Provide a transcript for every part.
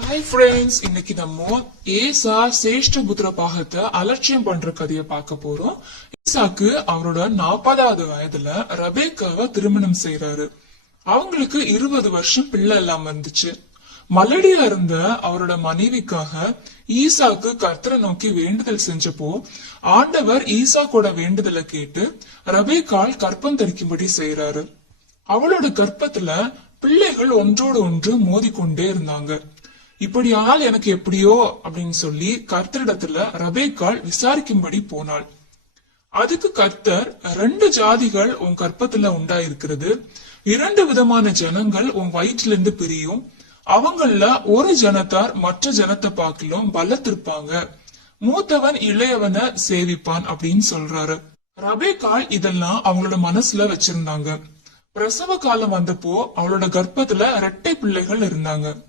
Hi friends இன்னைக்கு நம்ம ஏசா சேஷ்ட புத்திர பாகத்தை அலட்சியம் பண்ற கதையை பார்க்க போறோம். ஏசாக்கு அவரோட நாற்பதாவது வயதுல ரபேக்காவை திருமணம் செய்யறாரு அவங்களுக்கு இருபது வருஷம் பிள்ளை இல்லாம இருந்துச்சு. மலடியா இருந்த அவரோட மனைவிக்காக ஈசாக்கு கர்த்தரை நோக்கி வேண்டுதல் செஞ்சப்போ ஆண்டவர் ஈசாக்கோட வேண்டுதலை கேட்டு ரபேக்கால் கற்பம் தரிக்கும்படி செய்யறாரு அவளோட கற்பத்துல பிள்ளைகள் ஒன்றோடு ஒன்று மோதிக்கொண்டே இருந்தாங்க. இப்படி ஆள் எனக்கு எப்படியோ அப்படின்னு சொல்லி கர்த்தரிடத்துல ரபேக்காள் விசாரிக்கும்படி போனாள். அதுக்கு கர்த்தர் ரெண்டு ஜாதிகள் உன் கற்பத்துல உண்டாயிருக்கிறது. இரண்டு விதமான ஜனங்கள் உன் வயிற்றிலிருந்து பிரியும். அவங்கள ஒரு ஜனத்தார் மற்ற ஜனத்தை பார்க்கலும் பலத்திருப்பாங்க. மூத்தவன் இளையவனை சேவிப்பான் அப்படின்னு சொல்றாரு. ரபேக்காள் இதெல்லாம் அவங்களோட மனசுல வச்சிருந்தாங்க. பிரசவ காலம் வந்தப்போ அவளோட கர்ப்பத்துல ரெட்டை பிள்ளைகள் இருந்தாங்க.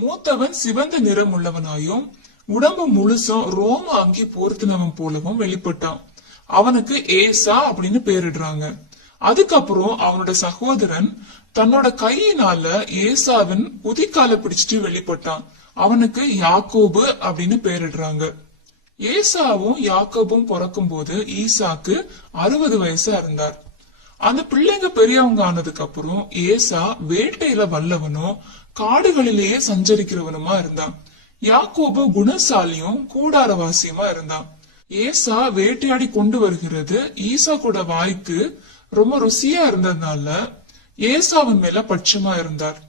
மூத்தவன் சிவந்த நிறம் உள்ளவனாயும் உடம்பு முழுசும் ரோம அங்கி போர்த்தினவன் போலவும் வெளிப்பட்டான். அவனுக்கு ஏசா அப்படின்னு பேரிடுறாங்க. அதுக்கப்புறம் அவனோட சகோதரன் தன்னோட கையினால ஏசாவின் உதிக்கால பிடிச்சிட்டு வெளிப்பட்டான். அவனுக்கு யாக்கோபு அப்படின்னு பேரிடுறாங்க. ஏசாவும் யாக்கோபும் பிறக்கும் போது ஈசாக்கு அறுபது வயசா இருந்தார். அந்த பிள்ளைங்க பெரியவங்க ஆனதுக்கு அப்புறம் ஏசா வேட்டையில வல்லவனும் காடுகளிலேயே சஞ்சரிக்கிறவனுமா இருந்தான். யாக்கோபு குணசாலியும் கூடாரவாசியுமா இருந்தான். ஏசா வேட்டையாடி கொண்டு வருகிறது ஈசா கூட வாய்க்கு ரொம்ப ருசியா இருந்ததுனால ஏசாவின் மேல பட்சமா இருந்தார்.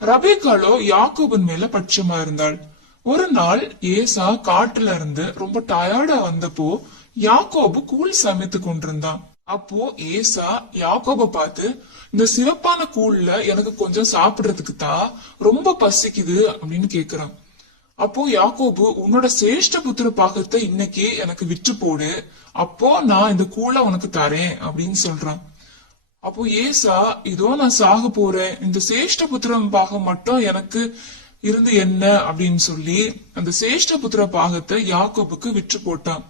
ரபேக்காலோ யாக்கோபின் மேல பட்சமா இருந்தாள். ஒரு நாள் ஏசா காட்டுல இருந்து ரொம்ப டயர்டா வந்தப்போ யாக்கோபு கூழ் சமைத்து கொண்டிருந்தான். அப்போ ஏசா யாக்கோப பார்த்து இந்த சிவப்பான கூழ்ல எனக்கு கொஞ்சம் சாப்பிடுறதுக்கு தான் ரொம்ப பசிக்குது அப்படின்னு கேக்குறான். அப்போ யாக்கோபு உன்னோட சிரேஷ்ட புத்திர பாகத்தை இன்னைக்கு எனக்கு விற்று போடு. அப்போ நான் இந்த கூழ உனக்கு தரேன் அப்படின்னு சொல்றான். அப்போ ஏசா இதோ நான் சாக போறேன். இந்த சேஷ்ட புத்திரம் பாகம் மட்டும் எனக்கு இருந்து என்ன? அப்படின்னு சொல்லி அந்த சேஷ்ட புத்திர பாகத்தை யாக்கோபுக்கு விற்று போட்டான்.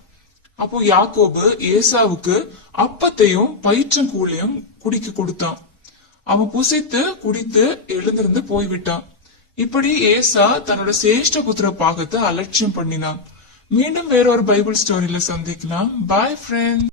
அப்போ யாக்கோபு ஏசாவுக்கு அப்பத்தையும் பயிற்றங்கூழையும் குடிக்க கொடுத்தான். அவன் புசித்து குடித்து எழுந்திருந்து போய்விட்டான். இப்படி ஏசா தன்னோட சேஷ்ட புத்திர பாகத்தை அலட்சியம் பண்ணினான். மீண்டும் வேறொரு பைபிள் ஸ்டோரியில சந்திக்கலாம். பாய் ஃப்ரெண்ட்